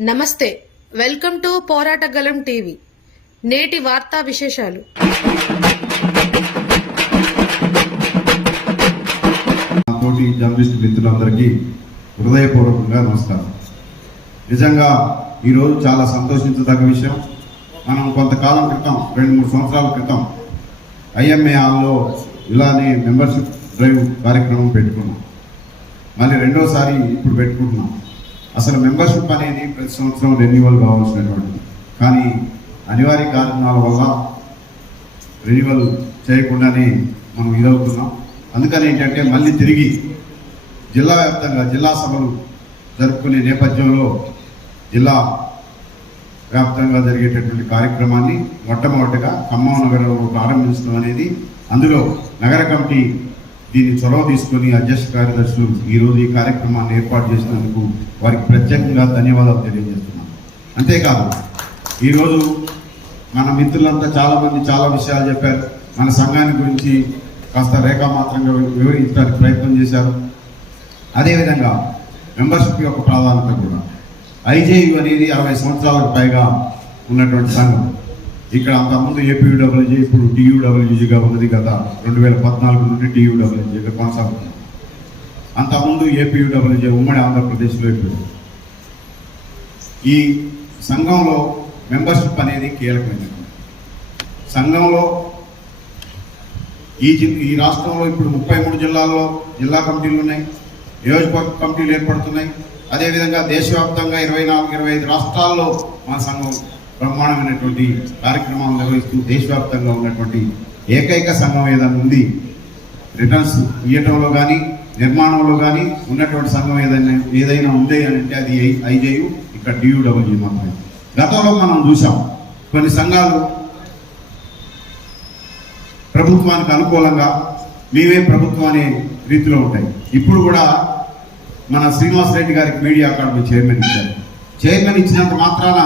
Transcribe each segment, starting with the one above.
నమస్తే welcome to పోరాటగలం TV. నేటి వార్తా విశేషాలు. తోటి జర్నలిస్ట్ మిత్రులందరికీ హృదయపూర్వకంగా నమస్కారం. నిజంగా ఈరోజు చాలా సంతోషించదగ్గ విషయం. మనం కొంతకాలం క్రితం రెండు మూడు సంవత్సరాల క్రితం ఐఎంఏ హాల్లో ఇలానే మెంబర్షిప్ డ్రైవ్ కార్యక్రమం పెట్టుకున్నాం. మళ్ళీ రెండోసారి ఇప్పుడు పెట్టుకుంటున్నాం. అసలు మెంబర్షిప్ అనేది ప్రతి సంవత్సరం రెన్యువల్ కావాల్సినటువంటిది కానీ అనివార్య కారణాల వల్ల రెన్యువల్ చేయకుండానే మనం ఇదవుతున్నాం. అందుకని ఏంటంటే మళ్ళీ తిరిగి జిల్లా వ్యాప్తంగా జిల్లా సభలు జరుపుకునే నేపథ్యంలో జిల్లా వ్యాప్తంగా జరిగేటటువంటి కార్యక్రమాన్ని మొట్టమొదటిగా ఖమ్మం నగరంలో ప్రారంభించడం అనేది అందులో నగర కమిటీ దీన్ని చొరవ తీసుకొని అధ్యక్ష కార్యదర్శులు ఈరోజు ఈ కార్యక్రమాన్ని ఏర్పాటు చేసినందుకు వారికి ప్రత్యేకంగా ధన్యవాదాలు తెలియజేస్తున్నాను. అంతేకాదు ఈరోజు మన మిత్రులంతా చాలామంది చాలా విషయాలు చెప్పారు. మన సంఘాన్ని గురించి కాస్త రేఖామాత్రంగా వివరించడానికి ప్రయత్నం చేశారు. అదేవిధంగా మెంబర్షిప్ యొక్క ప్రాధాన్యత కూడా. ఐజేయు అనేది అరవై సంవత్సరాలకు పైగా ఉన్నటువంటి సంఘం. ఇక్కడ అంతకుముందు ఏపీయూడబ్ల్యూజీ ఇప్పుడు టీయూడబ్ల్యూజీగా ఉన్నది గత రెండు వేల పద్నాలుగు నుండి టీయూడబ్ల్యూజీగా కొనసాగుతుంది. అంతకుముందు ఏపీయూడబ్ల్యూజీ ఉమ్మడి ఆంధ్రప్రదేశ్లో ఇప్పుడు ఈ సంఘంలో మెంబర్షిప్ అనేది కీలకమైనది. సంఘంలో ఈ జి- ఈ రాష్ట్రంలో ఇప్పుడు ముప్పై మూడు జిల్లాల్లో జిల్లా కమిటీలు ఉన్నాయి. నియోజకవర్గ కమిటీలు ఏర్పడుతున్నాయి. అదేవిధంగా దేశవ్యాప్తంగా ఇరవై నాలుగు ఇరవై ఐదు రాష్ట్రాల్లో మన సంఘం బ్రహ్మాండమైనటువంటి కార్యక్రమాలు నిర్వహిస్తూ దేశవ్యాప్తంగా ఉన్నటువంటి ఏకైక సంఘం ఏదైనా ఉంది. రిటర్న్స్ ఇవ్వటంలో కానీ నిర్మాణంలో కానీ ఉన్నటువంటి సంఘం ఏదైనా ఏదైనా ఉంది అని అంటే అది ఐజేయు ఇక్కడ డియూడబ్ల్యూ మాత్రమే. గతంలో మనం చూసాం కొన్ని సంఘాలు ప్రభుత్వానికి అనుకూలంగా మేమే ప్రభుత్వం అనే రీతిలో ఉంటాయి. ఇప్పుడు కూడా మన శ్రీనివాస్ రెడ్డి గారికి మీడియా అకాడమీ చైర్మన్ ఇచ్చారు. చైర్మన్ ఇచ్చినంత మాత్రాన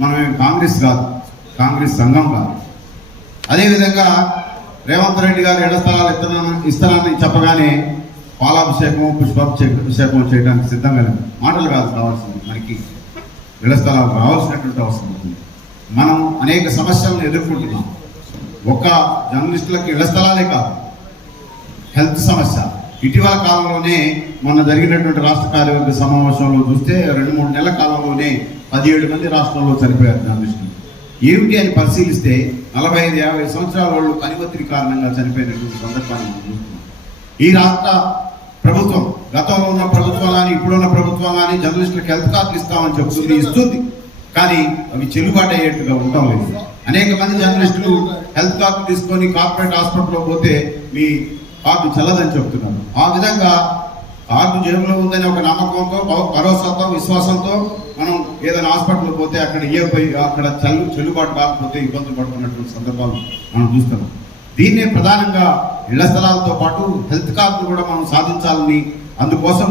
మనం ఏం కాంగ్రెస్ కాదు కాంగ్రెస్ సంఘం కాదు. అదేవిధంగా రేవంత్ రెడ్డి గారు ఎడస్థలాలు స్థలాలు ఇస్తానని చెప్పగానే పాలాభిషేకం పుష్పాభిషేకం చేయడానికి సిద్ధంగా లేదు మాటలు కాదు కావాల్సింది మనకి. ఇళ్ళస్థలాలు రావాల్సినటువంటి అవసరం ఉంటుంది మనం అనేక సమస్యలను ఎదుర్కొంటున్నాం. ఒక్క జర్నలిస్టులకు ఇళ్ళ స్థలాలే కాదు. హెల్త్ సమస్య ఇటీవల కాలంలోనే మొన్న జరిగినటువంటి రాష్ట్ర కార్యవర్గ సమావేశంలో చూస్తే రెండు మూడు నెలల కాలంలోనే పదిహేడు మంది రాష్ట్రంలో చనిపోయారు జర్నలిస్టులు. ఏమిటి అని పరిశీలిస్తే నలభై ఐదు యాభై సంవత్సరాల వాళ్ళు పనివత్తిడి కారణంగా చనిపోయినటువంటి సందర్భాన్ని మనం చూస్తున్నాం. ఈ రాష్ట్ర ప్రభుత్వం గతంలో ఉన్న ప్రభుత్వం కానీ ఇప్పుడున్న ప్రభుత్వం కానీ జర్నలిస్టులకు హెల్త్ కార్డులు ఇస్తామని చెప్తుంది ఇస్తుంది. కానీ అవి చెల్లుబాటు అయ్యేట్టుగా ఉండటం లేదు. అనేక మంది జర్నలిస్టులు హెల్త్ కార్డు తీసుకొని కార్పొరేట్ హాస్పిటల్లో పోతే మీ కాకు చల్లదని చెప్తున్నారు ఆ విధంగా కాకు జేబులో ఉందని ఒక నమ్మకంతో భరోసాతో విశ్వాసంతో మనం ఏదైనా హాస్పిటల్ పోతే అక్కడ ఏ పోయి అక్కడ చల్లు చెల్లుబాటు కాకపోతే ఇబ్బందులు పడుతున్నటువంటి సందర్భాలు మనం చూస్తున్నాం. దీన్నే ప్రధానంగా ఇళ్ళ స్థలాలతో పాటు హెల్త్ కార్డు కూడా మనం సాధించాలని అందుకోసం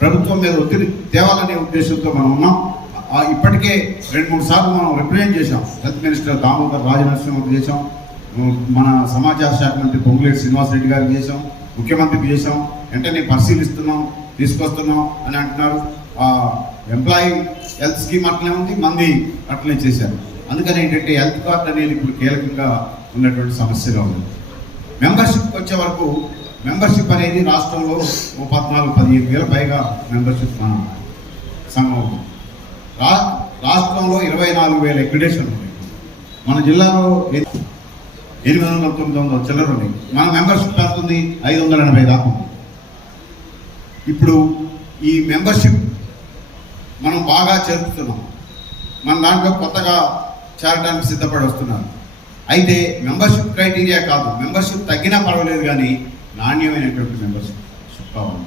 ప్రభుత్వం మీద ఒత్తిడి తేవాలనే ఉద్దేశంతో మనం ఉన్నాం. ఇప్పటికే రెండు మూడు సార్లు మనం రిప్రజెంట్ చేశాం. హెల్త్ మినిస్టర్ దామోదర్ రాజనరసింహ చేశాం. మన సమాచార శాఖ మంత్రి పొంగులేటి శ్రీనివాస్ రెడ్డి గారికి చేశాం ముఖ్యమంత్రికి చేశాం వెంటనే పరిశీలిస్తున్నాం తీసుకొస్తున్నాం అని అంటున్నారు. ఎంప్లాయీ హెల్త్ స్కీమ్ అట్లనే ఉంది మంది అట్లనే చేశారు. అందుకని ఏంటంటే హెల్త్ కార్డ్ అనేది ఇప్పుడు కీలకంగా ఉన్నటువంటి సమస్యగా ఉంది. మెంబర్షిప్ వచ్చే వరకు మెంబర్షిప్ అనేది రాష్ట్రంలో ఓ పద్నాలుగు పదిహేను వేల పైగా మెంబర్షిప్ మన సంఘం రా రాష్ట్రంలో ఇరవై నాలుగు వేల ఎక్విడేషన్ ఉన్నాయి మన జిల్లాలో ఎ- ఎనిమిది వందల తొమ్మిది వందల చిల్లర ఉన్నాయి. మన మెంబర్షిప్ ఎంత ఉంది? ఐదు వందల ఎనభై దాకా ఇప్పుడు ఈ మెంబర్షిప్ మనం బాగా చేరుతున్నాం మన దాంట్లో కొత్తగా చేరడానికి సిద్ధపడి వస్తున్నారు. అయితే మెంబర్షిప్ క్రైటీరియా కాదు. మెంబర్షిప్ తగ్గినా పర్వాలేదు కానీ నాణ్యమైనటువంటి మెంబర్షిప్ కావాలి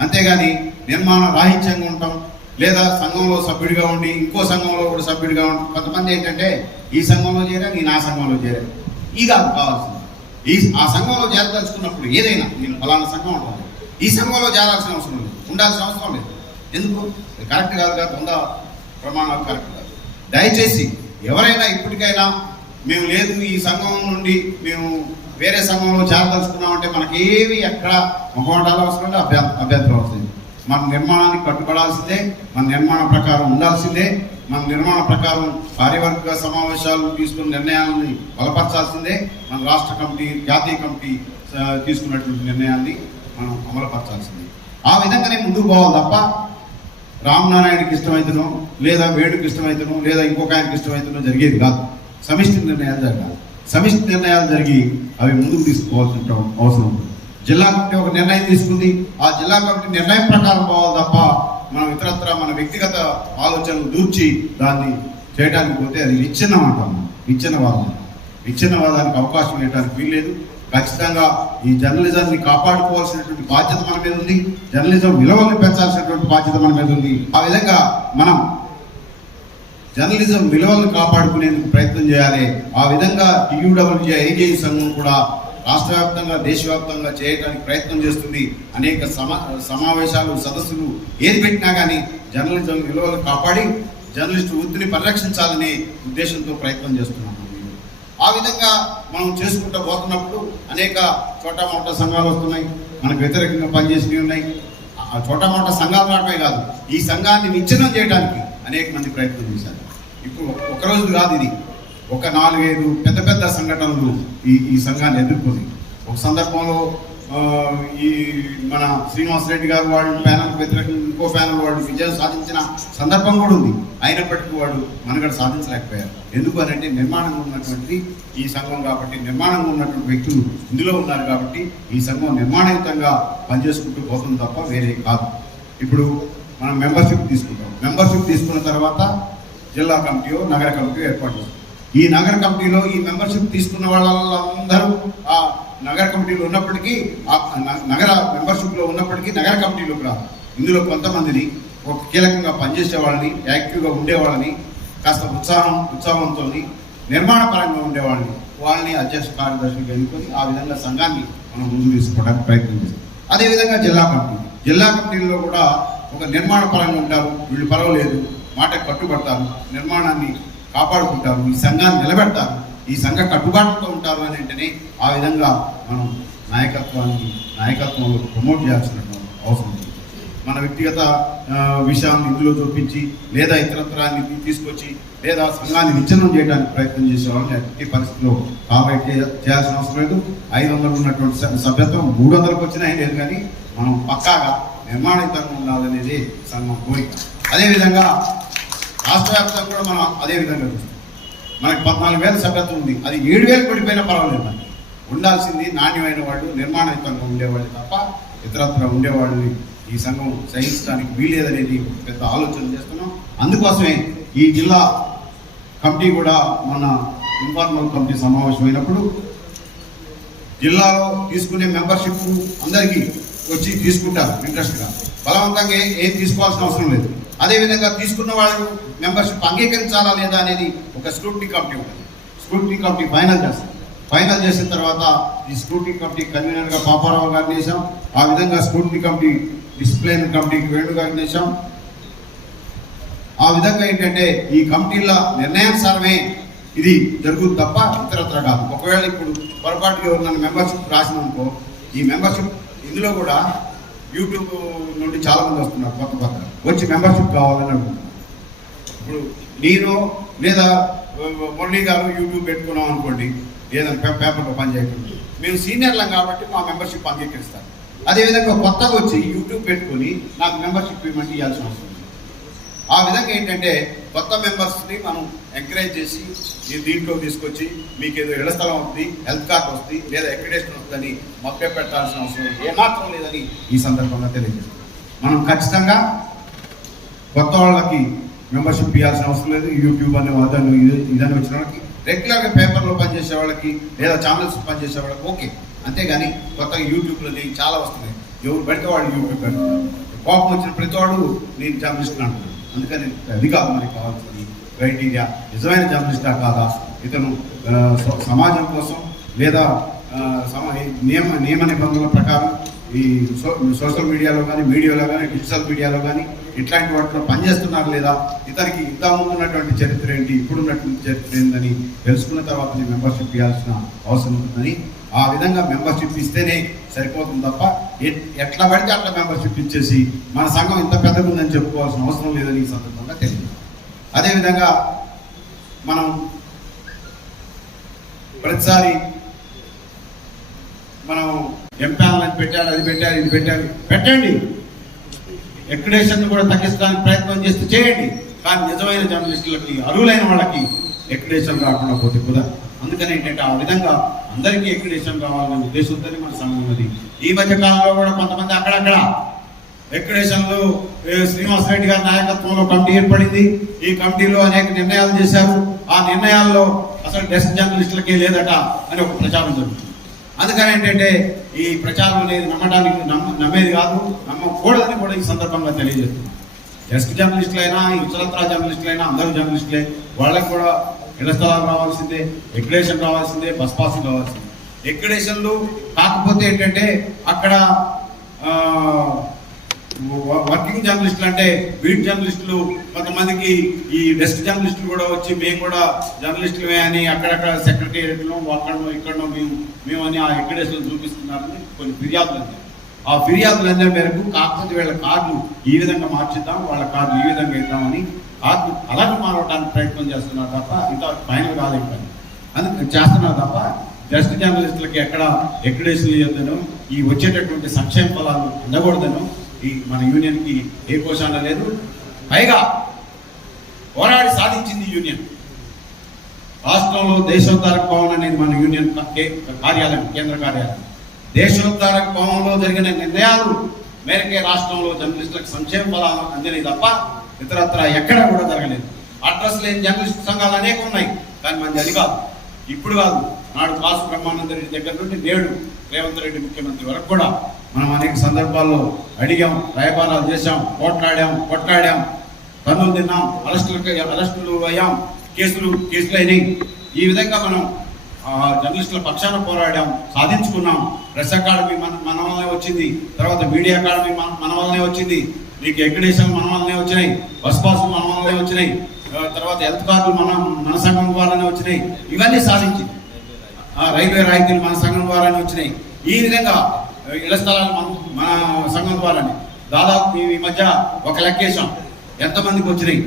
అంతేగాని నిర్మాణ రాహిత్యంగా ఉంటాం. లేదా సంఘంలో సభ్యుడిగా ఉండి ఇంకో సంఘంలో కూడా సభ్యుడిగా ఉండి కొంతమంది ఏంటంటే ఈ సంఘంలో చేరా నేను ఆ సంఘంలో చేరా ఈ కాదు కావాల్సింది. ఈ ఆ సంఘంలో చేరదలుచుకున్నప్పుడు ఏదైనా నేను ఫలానా సంఘం ఉంటాను ఈ సంఘంలో చేరాల్సిన అవసరం లేదు. ఉండాల్సిన అవసరం లేదు. ఎందుకు? కరెక్ట్ కాదు కాదు వంద ప్రమాణాలు కరెక్ట్ కాదు. దయచేసి ఎవరైనా ఇప్పటికైనా మేము లేదు ఈ సంఘం నుండి మేము వేరే సంఘంలో చేరదలుచుకున్నామంటే మనకేవి ఎక్కడ మొహమాటాలు అవసరం లేదు అభ్యంతరం అభ్యంతరం అవసరం లేదు. మన నిర్మాణానికి కట్టుబడాల్సిందే మన నిర్మాణ ప్రకారం ఉండాల్సిందే మన నిర్మాణ ప్రకారం కార్యవర్గ సమావేశాలు తీసుకున్న నిర్ణయాలని బలపరచాల్సిందే మన రాష్ట్ర కమిటీ జాతీయ కమిటీ తీసుకున్నటువంటి నిర్ణయాన్ని మనం అమలుపరచాల్సిందే. ఆ విధంగానే ముందుకు పోవాలి తప్ప రామనారాయణకి ఇష్టమైతేనో లేదా వేడుకి ఇష్టమైతేనో లేదా ఇంకొక ఆయనకి ఇష్టమైతేనో జరిగేది కాదు. సమిష్టి నిర్ణయాలు జరగాలి. సమిష్టి నిర్ణయాలు జరిగి అవి ముందుకు తీసుకోవాల్సిన అవసరం ఉంటుంది జిల్లా కమిటీ ఒక నిర్ణయం తీసుకుంది. ఆ జిల్లా కమిటీ నిర్ణయం ప్రకారం పోవాలి తప్ప మనం ఇతరత్ర మన వ్యక్తిగత ఆలోచనలు దూర్చి దాన్ని చేయడానికి పోతే అది విచ్ఛిన్నం అంటాం విచ్ఛిన్నవాదం. విచ్ఛిన్నవాదానికి అవకాశం ఇవ్వడానికి వీల్లేదు ఖచ్చితంగా ఈ జర్నలిజాన్ని కాపాడుకోవాల్సినటువంటి బాధ్యత మన మీద ఉంది. జర్నలిజం విలువలను పెంచాల్సినటువంటి బాధ్యత మన మీద ఉంది. ఆ విధంగా మనం జర్నలిజం విలువలను కాపాడుకునేందుకు ప్రయత్నం చేయాలి. ఆ విధంగా టీయూడబ్ల్యూజే ఐజేయు సంఘం కూడా రాష్ట్ర వ్యాప్తంగా దేశవ్యాప్తంగా చేయడానికి ప్రయత్నం చేస్తుంది. అనేక సమా సమావేశాలు సదస్సులు ఏది పెట్టినా కానీ జర్నలిజం విలువలు కాపాడి జర్నలిస్టు వృత్తిని పరిరక్షించాలనే ఉద్దేశంతో ప్రయత్నం చేస్తున్నాం ఆ విధంగా మనం చేసుకుంటూ పోతున్నప్పుడు అనేక చోటా మోటా సంఘాలు వస్తున్నాయి. మనకు వ్యతిరేకంగా పనిచేసినవి ఉన్నాయి. ఆ చోటా మోటా సంఘాలు రావటమే కాదు ఈ సంఘాన్ని విచ్ఛిన్నం చేయడానికి అనేక మంది ప్రయత్నం చేశారు. ఇప్పుడు ఒకరోజు కాదు ఇది. ఒక నాలుగైదు పెద్ద పెద్ద సంఘటనలు ఈ ఈ సంఘాన్ని ఎదుర్కొంది ఒక సందర్భంలో ఈ మన శ్రీనివాస్ రెడ్డి గారు వాళ్ళు ప్యానల్ వ్యతిరేకంగా ఇంకో ప్యానల్ వాళ్ళు విజయం సాధించిన సందర్భం కూడా ఉంది. అయినప్పటికీ వాడు మనగడ సాధించలేకపోయారు. ఎందుకు అంటే నిర్మాణంగా ఉన్నటువంటి ఈ సంఘం కాబట్టి నిర్మాణంగా ఉన్నటువంటి వ్యక్తులు ఇందులో ఉన్నారు కాబట్టి ఈ సంఘం నిర్మాణయుతంగా పనిచేసుకుంటూ పోతుంది తప్ప వేరే కాదు. ఇప్పుడు మనం మెంబర్షిప్ తీసుకుంటాం. మెంబర్షిప్ తీసుకున్న తర్వాత జిల్లా కమిటీయో నగర కమిటీయో ఏర్పాటు చేస్తాం. ఈ నగర కమిటీలో ఈ మెంబర్షిప్ తీసుకున్న వాళ్ళందరూ ఆ నగర కమిటీలో ఉన్నప్పటికీ ఆ నగర మెంబర్షిప్లో ఉన్నప్పటికీ నగర కమిటీలోకి రాదు. ఇందులో కొంతమందిని ఒక కీలకంగా పనిచేసే వాళ్ళని యాక్టివ్గా ఉండేవాళ్ళని కాస్త ఉత్సాహం ఉత్సాహంతో నిర్మాణ పరంగా ఉండేవాళ్ళని వాళ్ళని అధ్యక్ష కార్యదర్శికి ఎన్నుకొని ఆ విధంగా సంఘాన్ని మనం ముందు తీసుకోవడానికి ప్రయత్నం చేస్తాం. అదేవిధంగా జిల్లా కమిటీ. జిల్లా కమిటీల్లో కూడా ఒక నిర్మాణ పరంగా ఉంటారు. వీళ్ళు పర్వాలేదు మాట కట్టుబడతారు. నిర్మాణాన్ని కాపాడుకుంటారు ఈ సంఘాన్ని నిలబెడతారు ఈ సంఘ కట్టుబాటుతో ఉంటారు అని అంటేనే ఆ విధంగా మనం నాయకత్వాన్ని నాయకత్వంలో ప్రమోట్ చేయాల్సిన అవసరం ఉంది. మన వ్యక్తిగత విషయాన్ని ఇందులో చూపించి లేదా ఇతరత్రాన్ని తీసుకొచ్చి లేదా సంఘాన్ని విచ్ఛిన్నం చేయడానికి ప్రయత్నం చేసేవాళ్ళని ఎట్టి పరిస్థితిలో కాబట్టి చేయాల్సిన అవసరం లేదు. ఐదు వందలు ఉన్నటువంటి సభ్యత్వం మూడు వందలకు వచ్చినా లేదు కానీ మనం పక్కాగా నిర్మాణితంగా ఉండాలనేది సంఘం కోరిక. అదేవిధంగా రాష్ట్ర వ్యాప్తంగా కూడా మనం అదే విధంగా చూస్తాం. మనకి పద్నాలుగు వేల సభ్యత్వం ఉంది. అది ఏడు వేలు పడిపోయినా పర్వాలేదు మనకి ఉండాల్సింది నాణ్యమైన వాళ్ళు నిర్మాణయుతంగా ఉండేవాళ్ళు తప్ప ఇతరత్ర ఉండేవాళ్ళని ఈ సంఘం సహించడానికి వీలేదనేది పెద్ద ఆలోచన చేస్తున్నాం. అందుకోసమే ఈ జిల్లా కమిటీ కూడా మన ఇన్ఫార్మల్ కమిటీ సమావేశమైనప్పుడు జిల్లాలో తీసుకునే మెంబర్షిప్ అందరికీ వచ్చి తీసుకుంటారు ఇంట్రెస్ట్గా. బలవంతంగా ఏం తీసుకోవాల్సిన అవసరం లేదు. అదేవిధంగా తీసుకున్న వాళ్ళు మెంబర్షిప్ అంగీకరించాలా లేదా అనేది ఒక స్క్రూటినీ కమిటీ ఉంటుంది. స్క్రూటినీ కమిటీ ఫైనల్ చేస్తుంది. ఫైనల్ చేసిన తర్వాత ఈ స్క్రూటినీ కమిటీ కన్వీనర్గా పాపారావు గారిని వేసాం ఆ విధంగా స్క్రూటినీ కమిటీ డిసిప్లైన్ కమిటీకి వేణు గారిని వేసాం ఆ విధంగా ఏంటంటే ఈ కమిటీల నిర్ణయానుసారమే ఇది జరుగుతుంది తప్ప ఇతరత్ర కాదు. ఒకవేళ ఇప్పుడు పొరపాటుగా ఉన్న మెంబర్షిప్ రాసినామనుకో ఈ మెంబర్షిప్ ఇందులో కూడా యూట్యూబ్ నుండి చాలా మంది వస్తున్నారు కొత్త కొత్త. వచ్చి మెంబర్షిప్ కావాలని అడుగుతున్నారు ఇప్పుడు నేను లేదా మురళీ గారు యూట్యూబ్ పెట్టుకున్నాం అనుకోండి ఏదైనా పేపర్లో పని చేయకుండా. మేము సీనియర్లం కాబట్టి మా మెంబర్షిప్ అంగీకరిస్తాం అదేవిధంగా కొత్తగా వచ్చి యూట్యూబ్ పెట్టుకొని నాకు మెంబర్షిప్ పేమెంట్ ఇవ్వాల్సిన అవసరం. ఆ విధంగా ఏంటంటే కొత్త మెంబర్స్ని మనం ఎంకరేజ్ చేసి మీరు దీంట్లో తీసుకొచ్చి మీకు ఏదో ఇళ్ళ స్థలం వస్తుంది హెల్త్ కార్డ్ వస్తుంది లేదా అక్రిడేషన్ వస్తుందని మొక్క పెట్టాల్సిన అవసరం ఏమాత్రం లేదని ఈ సందర్భంగా తెలియజేస్తాం మనం ఖచ్చితంగా కొత్త వాళ్ళకి మెంబర్షిప్ ఇవ్వాల్సిన అవసరం లేదు. యూట్యూబ్ అని అదని ఇదని వచ్చిన వాళ్ళకి రెగ్యులర్గా పేపర్లో పనిచేసే వాళ్ళకి లేదా ఛానల్స్ పనిచేసే వాళ్ళకి ఓకే. అంతేగాని కొత్తగా యూట్యూబ్లో చాలా వస్తున్నాయి. ఎవరు పెడితే వాళ్ళు యూట్యూబ్ పెడతారు కోపం వచ్చిన ప్రతి వాడు నేను జర్నలిస్ట్ అంటున్నాను. అందుకని అది కాదు మనకి కావాల్సింది. క్రైటీరియా నిజమైన జర్నలిస్టా కాదా? ఇతను సమాజం కోసం లేదా సమా నియమ నియమ నిబంధనల ప్రకారం ఈ సో సోషల్ మీడియాలో కానీ మీడియాలో కానీ డిజిటల్ మీడియాలో కానీ ఇట్లాంటి వాటిలో పనిచేస్తున్నారు లేదా? ఇతనికి ఇంత ఉన్నటువంటి చరిత్ర ఏంటి? ఇప్పుడున్నటువంటి చరిత్ర ఏందని తెలుసుకున్న తర్వాత మెంబర్షిప్ ఇవ్వాల్సిన అవసరం ఉంటుందని ఆ విధంగా మెంబర్షిప్ ఇస్తేనే సరిపోతుంది తప్ప ఎట్లా పడితే అట్లా మెంబర్షిప్ ఇచ్చేసి మన సంఘం ఇంత పెద్దగా ఉందని చెప్పుకోవాల్సిన అవసరం లేదని ఈ సందర్భంగా తెలియదు అదేవిధంగా మనం ప్రతిసారి మనం ఎంపానల్ అని పెట్టారు అది పెట్టారు ఇది పెట్టారు పెట్టండి. ఎక్రిడేషన్ కూడా తగ్గించడానికి ప్రయత్నం చేస్తే చేయండి. కానీ నిజమైన జర్నలిస్టులకి అర్హులైన వాళ్ళకి ఎక్రిడేషన్ రాకుండా పోతే కూడా అందుకని ఏంటంటే ఆ విధంగా అందరికీ ఎక్కడేషన్ రావాలనే ఉద్దేశంతో మన సంఘం ఉన్నది ఈ మధ్య కాలంలో కూడా కొంతమంది అక్కడక్కడ ఎక్కడేషన్లు ఏ, శ్రీనివాస్ రెడ్డి గారి నాయకత్వంలో కమిటీ ఏర్పడింది. ఈ కమిటీలో అనేక నిర్ణయాలు చేశారు. ఆ నిర్ణయాల్లో అసలు డెస్క్ జర్నలిస్టులకే లేదట అని ఒక ప్రచారం జరుగుతుంది. అందుకని ఏంటంటే ఈ ప్రచారం అనేది నమ్మడానికి నమ్మ నమ్మేది కాదు నమ్మకూడదని కూడా ఈ సందర్భంగా తెలియజేస్తుంది డెస్క్ జర్నలిస్టులైనా ఇతరత్రా జర్నలిస్టులైనా అందరూ జర్నలిస్టులే వాళ్ళకి కూడా ఇళ్ళ స్థలాలు రావాల్సిందే రెగ్యులేషన్ రావాల్సిందే బస్ పాసింగ్ రావాల్సిందే. రెగ్యులేషన్లు కాకపోతే ఏంటంటే అక్కడ వర్కింగ్ జర్నలిస్టులు అంటే బీట్ జర్నలిస్టులు కొంతమందికి ఈ డెస్క్ జర్నలిస్టులు కూడా వచ్చి మేము కూడా జర్నలిస్టులమే అని అక్కడక్కడ సెక్రటేరియట్లో అక్కడనో ఇక్కడనో మేము మేము అని ఆ ఎక్కడేషన్ చూపిస్తున్నారని కొన్ని ఫిర్యాదులు అందాయి ఆ ఫిర్యాదులు అందే మేరకు కాకపోతే వీళ్ళ కార్లు ఈ విధంగా మార్చిద్దాం వాళ్ళ కార్లు ఈ విధంగా ఇద్దామని ఆత్మ అలాగ మారవడానికి ప్రయత్నం చేస్తున్నారు తప్ప ఇంకా ఫైనల్ కాలేదు అందుకు చేస్తున్నారు తప్ప జస్ట్ జర్నలిస్టులకి ఎక్కడ ఎక్కడేషన్ ఇవ్వద్దను ఈ వచ్చేటటువంటి సంక్షేమ ఫలాలు ఉండకూడదను ఈ మన యూనియన్కి ఏ కోశాన లేదు. పైగా పోరాడి సాధించింది యూనియన్. రాష్ట్రంలో దేశోద్ధారక భవన్ అనేది మన యూనియన్ కే- కార్యాలయం కేంద్ర కార్యాలయం. దేశోద్ధారక భవన్లో జరిగిన నిర్ణయాలు మేరకే రాష్ట్రంలో జర్నలిస్టులకు సంక్షేమ ఫలాలు అందినాయి తప్ప ఇతరత్ర ఎక్కడా కూడా జరగలేదు. అడ్రస్ లేని జర్నలిస్ట్ సంఘాలు అనేక ఉన్నాయి కానీ మంది అది కాదు. ఇప్పుడు కాదు నాడు కాసు బ్రహ్మానంద రెడ్డి దగ్గర నుండి నేడు రేవంత్ రెడ్డి ముఖ్యమంత్రి వరకు కూడా మనం అనేక సందర్భాల్లో అడిగాం రాయబారాలు చేశాం కోట్లాడాం కొట్లాడాం పన్నులు తిన్నాం అరెస్టులు అరెస్టులు అయ్యాం కేసులు కేసులు అయినాయి. ఈ విధంగా మనం జర్నలిస్టుల పక్షాన పోరాడాం సాధించుకున్నాం. ప్రెస్ అకాడమీ మన మన వల్లనే వచ్చింది. తర్వాత మీడియా అకాడమీ మన మన వల్లనే వచ్చింది. నీకు ఎక్కడేషన్ మన వచ్చినాయి. బస్ పాస్ మన వల్లనే వచ్చినాయి. తర్వాత హెల్త్ కార్డులు మన మన సంఘం ద్వారానే వచ్చినాయి. ఇవన్నీ సాధించింది ఆ, రైల్వే రాయితీలు మన సంఘం ద్వారానే వచ్చినాయి. ఈ విధంగా ఇళ్ళ స్థలాలు మన మన సంఘం ద్వారానే. దాదాపు ఈ మధ్య ఒక లెక్కేసాం ఎంతమందికి వచ్చినాయి?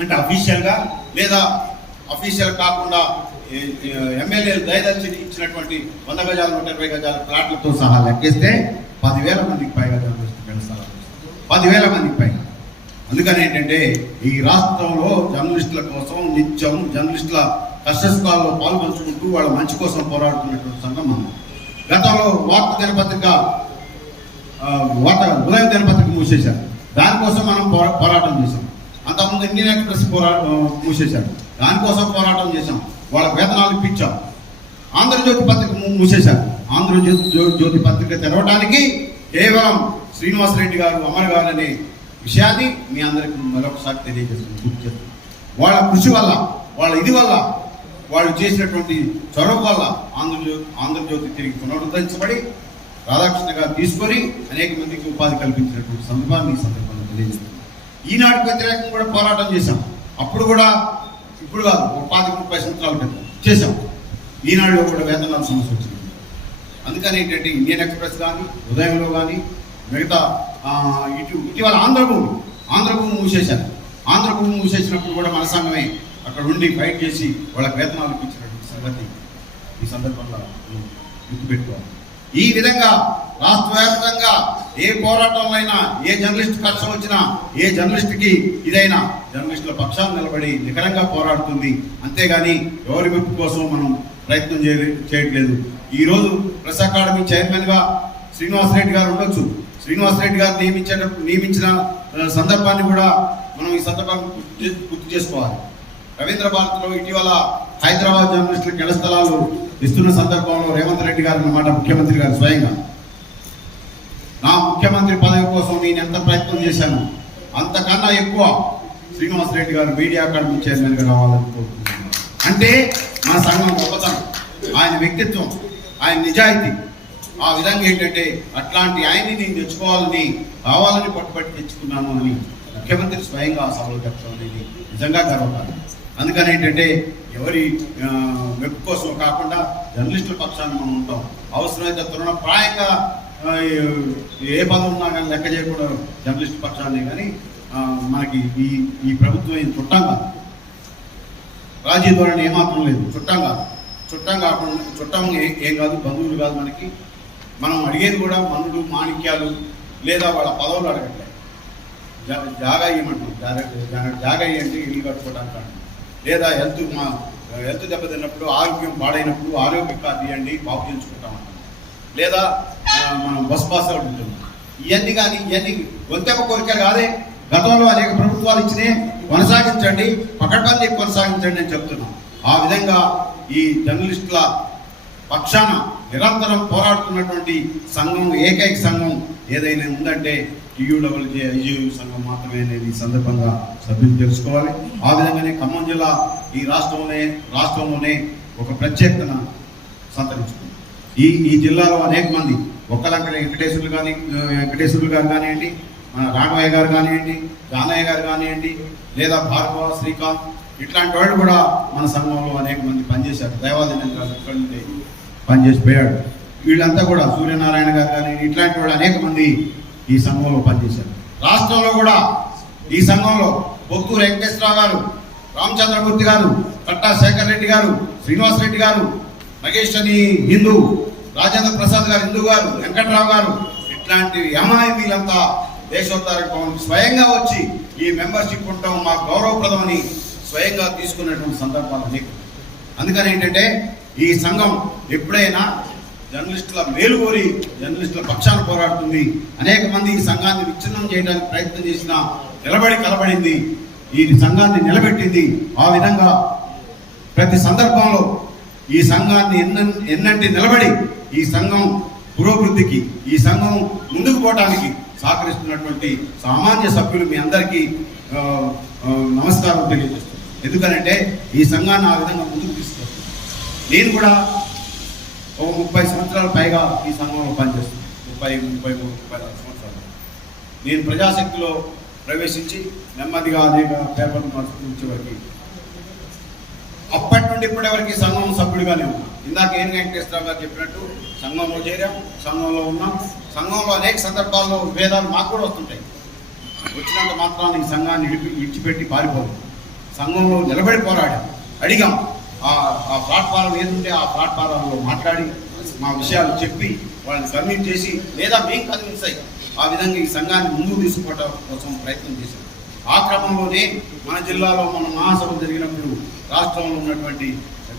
అంటే అఫీషియల్గా లేదా అఫీషియల్ కాకుండా ఎమ్మెల్యేలు దయదలిచి ఇచ్చినటువంటి వంద గజాల నూట ఇరవై గజాల ప్లాట్లతో సహా లెక్కేస్తే పదివేల మందికి పైగా పదివేల మందికి పైగా. అందుకని ఏంటంటే ఈ రాష్ట్రంలో జర్నలిస్టుల కోసం నిత్యం జర్నలిస్టుల కష్టసుఖాల్లో పాల్పంచుకుంటూ వాళ్ళ మంచి కోసం పోరాడుతున్నటువంటి సంఘం మనం. గతంలో వార్త దినపత్రిక వార్త ఉదయం దినపత్రిక మూసేశారు. దానికోసం మనం పోరా- పోరాటం చేశాం. అంతకుముందు ఇండియన్ ఎక్స్ప్రెస్ పోరాటం మూసేశారు. దానికోసం పోరాటం చేశాం. వాళ్ళ వేతనాలు ఇప్పించాం. ఆంధ్రజ్యోతి పత్రిక మూసేశారు. ఆంధ్రజ్యోతి జ్యోతి పత్రిక తెరవడానికి కేవలం శ్రీనివాస్ రెడ్డి గారు అమర్ గారు అనే విషయాన్ని మీ అందరికి మరొకసారి తెలియజేస్తున్నాను గుర్తు చేస్తున్నాను వాళ్ళ కృషి వల్ల వాళ్ళ ఇది వల్ల వాళ్ళు చేసినటువంటి చొరవ వల్ల ఆంధ్రజ్యోతి ఆంధ్రజ్యోతి తిరిగి పునరుద్ధరించబడి రాధాకృష్ణ గారు తీసుకొని అనేక మందికి ఉపాధి కల్పించినటువంటి సందర్భాన్ని ఈ సందర్భంగా తెలియజేస్తున్నాను. ఈనాటికి వ్యతిరేకంగా కూడా పోరాటం చేశాం. అప్పుడు కూడా ఇప్పుడు కాదు ఉపాధి ముప్పై సంవత్సరాల క్రితం చేశాం. ఈనాడులో కూడా వేతనాల సమస్య వచ్చింది. అందుకని ఏంటంటే ఇండియన్ ఎక్స్ప్రెస్ కానీ ఉదయంలో కానీ మిగతా ఇటు ఇటీవల ఆంధ్రభూమి. ఆంధ్రభూమి మూసేశారు. ఆంధ్రభూమి మూసేసినప్పుడు కూడా మన సంఘమే అక్కడ ఉండి ఫైట్ చేసి వాళ్ళకి వేతనాలు ఇప్పించినటువంటి సంగతి ఈ సందర్భంగా గుర్తుపెట్టుకోవాలి. ఈ విధంగా రాష్ట్ర వ్యాప్తంగా ఏ పోరాటంలో అయినా ఏ జర్నలిస్ట్ కష్టం వచ్చినా ఏ జర్నలిస్ట్కి ఇదైనా జర్నలిస్టుల పక్షాన్ని నిలబడి నికరంగా పోరాడుతుంది. అంతేగాని ఎవరి మెప్పు కోసం మనం ప్రయత్నం చేయ చేయట్లేదు. ఈ రోజు ప్రెస్ అకాడమీ చైర్మన్గా శ్రీనివాసరెడ్డి శ్రీనివాస్ రెడ్డి గారు ఉండొచ్చు. శ్రీనివాస్ రెడ్డి గారు నియమించేటప్పుడు నియమించిన సందర్భాన్ని కూడా మనం ఈ సందర్భాన్ని గుర్తు చేసుకోవాలి. రవీంద్ర భారత్లో ఇటీవల హైదరాబాద్ జర్నలిస్టులకు ఎడ స్థలాలు ఇస్తున్న సందర్భంలో రేవంత్ రెడ్డి గారు అన్నమాట ముఖ్యమంత్రి గారు స్వయంగా. నా ముఖ్యమంత్రి పదవి కోసం నేను ఎంత ప్రయత్నం చేశాను అంతకన్నా ఎక్కువ శ్రీనివాస్ రెడ్డి గారు మీడియా అకాడమీ చైర్మన్గా రావాలని కోరుకుంటున్నాను. అంటే మన సంఘం గొప్పతనం ఆయన వ్యక్తిత్వం ఆయన నిజాయితీ ఆ విధంగా ఏంటంటే అట్లాంటి ఆయన్ని నేను తెచ్చుకోవాలని కావాలని పట్టుబట్టి తెచ్చుకున్నాను అని ముఖ్యమంత్రి స్వయంగా ఆ సభలో చెప్పడం అనేది నిజంగా గర్వకారణం. అందుకని ఏంటంటే ఎవరి మెప్పు కోసం కాకుండా జర్నలిస్టుల పక్షాన్ని మనం ఉంటాం. అవసరమైతే తృణప్రాయంగా ఏ పదం ఉన్నా కానీ లెక్క చేయకుండా జర్నలిస్ట్ పక్షాన్ని కానీ మనకి ఈ ఈ ప్రభుత్వం ఇది చుట్టం కాదు. రాజీ ధోరణి ఏమాత్రం లేదు. చుట్టం కాదు. చుట్టం కాకుండా చుట్టం ఏం కాదు బంధువులు కాదు మనకి. మనం అడిగేది కూడా మనులు మాణిక్యాలు లేదా వాళ్ళ పదవులు అడగట్లేదు జా- జాగా ఇవ్వమంటున్నాం జాగా జా- ఇల్లు కట్టుకోవడానికి అంటున్నాం లేదా హెల్త్ మా హెల్త్ దెబ్బతిన్నప్పుడు ఆరోగ్యం పాడైనప్పుడు ఆరోగ్య కార్డు ఇవ్వండి బాగు చేయించుకుంటాం అంటున్నాం లేదా మనం బస్ పాస్ అడుగుతున్నాం ఇవన్నీ కానీ ఇవన్నీ వంతెక కోరిక కాదే. గతంలో అనేక ప్రభుత్వాలు ఇచ్చినే కొనసాగించండి పకడ్బందీ కొనసాగించండి అని చెప్తున్నాం. ఆ విధంగా ఈ జర్నలిస్టుల పక్షాన నిరంతరం పోరాడుతున్నటువంటి సంఘం ఏకైక సంఘం ఏదైనా ఉందంటే టీయూడబ్ల్యూజే ఐజీయూ సంఘం మాత్రమే అనేది ఈ సందర్భంగా సభ్యులు తెలుసుకోవాలి. ఆ విధంగానే ఖమ్మం జిల్లా ఈ రాష్ట్రంలోనే రాష్ట్రంలోనే ఒక ప్రత్యేకతను సంతరించుకుంది. ఈ ఈ జిల్లాలో అనేక మంది ఒక్కలంకడ వెంకటేశ్వరులు కానీ వెంకటేశ్వరులు గారు కానివ్వండి మన రాఘవయ్య గారు కానివ్వండి జానయ్య గారు కానివ్వండి లేదా భార్గవ శ్రీకాంత్ ఇట్లాంటి వాళ్ళు కూడా మన సంఘంలో అనేక మంది పనిచేశారు. దేవాలయం గారు ఇక్కడ పనిచేసి పోయాడు. వీళ్ళంతా కూడా సూర్యనారాయణ గారు కానీ ఇట్లాంటి వాళ్ళు అనేక మంది ఈ సంఘంలో పనిచేశారు. రాష్ట్రంలో కూడా ఈ సంఘంలో బొత్తూరు వెంకటేశ్వరరావు గారు రామచంద్రమూర్తి గారు కట్టా శేఖర్ రెడ్డి గారు శ్రీనివాస్ రెడ్డి గారు నగేష్ అని హిందూ రాజేంద్ర ప్రసాద్ గారు హిందూ గారు వెంకట్రావు గారు ఇట్లాంటి ఎంఐ వీళ్ళంతా దేశోత్తర స్వయంగా వచ్చి ఈ మెంబర్షిప్ ఉండటం మా గౌరవప్రదమని స్వయంగా తీసుకున్నటువంటి సందర్భాలు అనేక. అందుకని ఏంటంటే ఈ సంఘం ఎప్పుడైనా జర్నలిస్టుల మేలు కోరి జర్నలిస్టుల పక్షాన పోరాడుతుంది. అనేక మంది ఈ సంఘాన్ని విచ్ఛిన్నం చేయడానికి ప్రయత్నం చేసిన నిలబడి కలబడింది. ఈ సంఘాన్ని నిలబెట్టింది. ఆ విధంగా ప్రతి సందర్భంలో ఈ సంఘాన్ని ఎన్న ఎన్నంటి నిలబడి ఈ సంఘం పురోభివృద్ధికి ఈ సంఘం ముందుకు పోవడానికి సహకరిస్తున్నటువంటి సామాన్య సభ్యులు మీ అందరికీ నమస్కారం తెలియజేస్తున్నాను. ఎందుకనంటే ఈ సంఘాన్ని ఆ విధంగా ముందుకు తీసుకొస్తారు నేను కూడా ఒక ముప్పై సంవత్సరాల పైగా ఈ సంఘంలో పనిచేస్తున్నాను. ముప్పై ముప్పై మూడు ముప్పై నాలుగు సంవత్సరాలు. నేను ప్రజాశక్తిలో ప్రవేశించి నెమ్మదిగా అనేక పేపర్లు మార్చుకునే వరకు అప్పటి నుండి ఇప్పటివరకు సంఘం సభ్యుడిగానే ఉన్నాం. ఇందాక ఏం వెంకటేశ్వరరావు గారు చెప్పినట్టు సంఘంలో చేరాం సంఘంలో ఉన్నాం. సంఘంలో అనేక సందర్భాల్లో భేదాలు మాకు కూడా వస్తుంటాయి. వచ్చినంత మాత్రాన్ని ఈ సంఘాన్ని విడిచిపెట్టి ఇడిచిపెట్టి పారిపోదు. సంఘంలో నిలబడి పోరాడాం. అడిగాం. ఆ ప్లాట్ఫారం ఏదుంటే ఆ ప్లాట్ఫారంలో మాట్లాడి మా విషయాలు చెప్పి వాళ్ళని కన్విన్స్ చేసి లేదా మేము కన్విన్స్ అయ్యి ఆ విధంగా ఈ సంఘాన్ని ముందుకు తీసుకోవడం కోసం ప్రయత్నం చేశాం. ఆ క్రమంలోనే మన జిల్లాలో మన మహాసభ జరిగినప్పుడు రాష్ట్రంలో ఉన్నటువంటి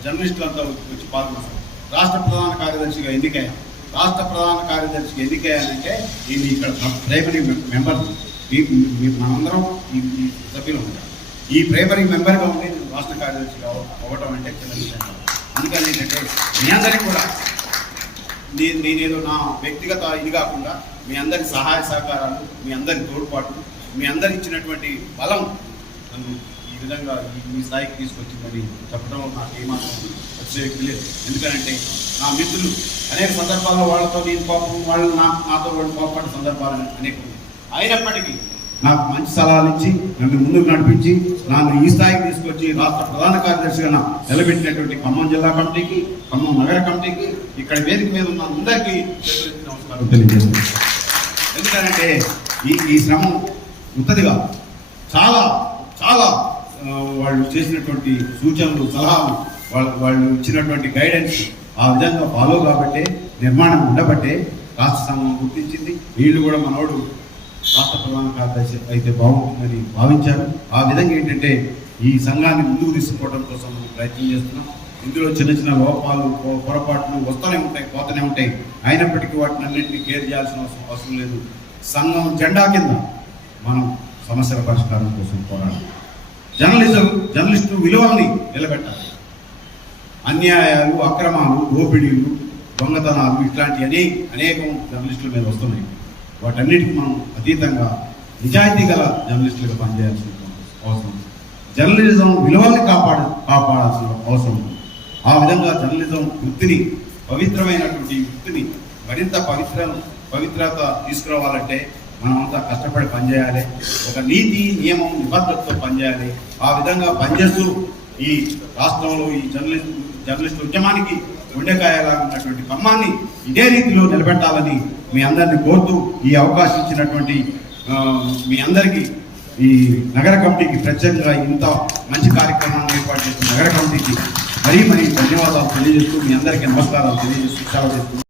జర్నలిస్టులంతా వచ్చి పాల్గొన్నారు. రాష్ట్ర ప్రధాన కార్యదర్శిగా ఎన్నికయ్యాం. రాష్ట్ర ప్రధాన కార్యదర్శికి ఎన్నికయ్యానంటే నేను ఇక్కడ ప్రైమరీ మెంబర్ మనందరం ఈ ఈ సభ్యులు ఉంటాం. ఈ ప్రైమరీ మెంబర్గా ఉండి రాష్ట్ర కార్యదర్శి అవ్వటం అంటే చిన్న విషయం అందుకని ఏంటంటే మీ అందరికీ కూడా నేను నేనేదో నా వ్యక్తిగత ఇది కాకుండా మీ అందరి సహాయ సహకారాలు మీ అందరి తోడ్పాటు మీ అందరు ఇచ్చినటువంటి బలం నన్ను ఈ విధంగా ఈ- స్థాయికి తీసుకొచ్చిందని చెప్పడం నాకు ఏమాత్రం అతిశయోక్తి లేదు ఎందుకంటే నా మిత్రులు అనేక సందర్భాల్లో వాళ్ళతో నేను పాపం వాళ్ళు నా నాతో వాళ్ళు కోపపడిన సందర్భాలు అనేక ఉన్నాయి. అయినప్పటికీ నాకు మంచి సలహాలు ఇచ్చి నన్ను ముందుకు నడిపించి నన్ను ఈ స్థాయికి తీసుకొచ్చి రాష్ట్ర ప్రధాన కార్యదర్శిగా నిలబెట్టినటువంటి ఖమ్మం జిల్లా కమిటీకి ఖమ్మం నగర కమిటీకి ఇక్కడ వేదిక మీద ఉన్న అందరికీ నమస్కారం తెలియజేస్తున్నాను. ఎందుకంటే ఈ ఈ శ్రమ ఉత్తదిగా చాలా చాలా వాళ్ళు చేసినటువంటి సూచనలు సలహాలు వాళ్ళు వాళ్ళు ఇచ్చినటువంటి గైడెన్స్ ఆ విధంగా ఫాలో కాబట్టే నిర్మాణం ఉండబట్టే రాష్ట్ర సంఘం గుర్తించింది. వీళ్ళు కూడా మనోడు రాష్ట్ర కార్యదర్శి అయితే బాగుంటుందని భావించారు. ఆ విధంగా ఏంటంటే ఈ సంఘాన్ని ముందుకు తీసుకోవడం కోసం మనం ప్రయత్నం చేస్తున్నాం. ఇందులో చిన్న చిన్న లోపాలు పొరపాట్లు వస్తూనే ఉంటాయి పోతూనే ఉంటాయి. అయినప్పటికీ వాటిని అన్నింటినీ కేర్ చేయాల్సిన అవసరం అవసరం లేదు. సంఘం జెండా కింద మనం సమస్యల పరిష్కారం కోసం పోరాడాలి. జర్నలిజం జర్నలిస్టు విలువల్ని నిలబెట్టాలి. అన్యాయాలు అక్రమాలు దోపిడీలు దొంగతనాలు ఇట్లాంటి అనేక అనేకం జర్నలిస్టుల మీద వస్తున్నాయి. వాటన్నిటికీ మనం అతీతంగా నిజాయితీ గల జర్నలిస్టులుగా పనిచేయాల్సిన అవసరం ఉంది. జర్నలిజం విలువల్ని కాపాడ కాపాడాల్సిన అవసరం ఉంది. ఆ విధంగా జర్నలిజం వృత్తిని పవిత్రమైనటువంటి వృత్తిని మరింత పవిత్ర పవిత్రత తీసుకురావాలంటే మనమంతా కష్టపడి పనిచేయాలి ఒక నీతి నియమం నిబద్ధతతో పనిచేయాలి ఆ విధంగా పనిచేస్తూ ఈ రాష్ట్రంలో ఈ జర్నలిస్ట్ జర్నలిస్ట్ ఉద్యమానికి గుండెకాయలా ఉన్నటువంటి కమ్మాన్ని ఇదే రీతిలో నిలబెట్టాలని మీ అందరిని కోరుతూ ఈ అవకాశం ఇచ్చినటువంటి మీ అందరికీ ఈ నగర కమిటీకి ప్రత్యేకంగా ఇంత మంచి కార్యక్రమాన్ని ఏర్పాటు చేసిన నగర కమిటీకి మరీ మరీ ధన్యవాదాలు తెలియజేస్తూ మీ అందరికీ నమస్కారాలు తెలియజేస్తూ సెలవు చేస్తున్నాను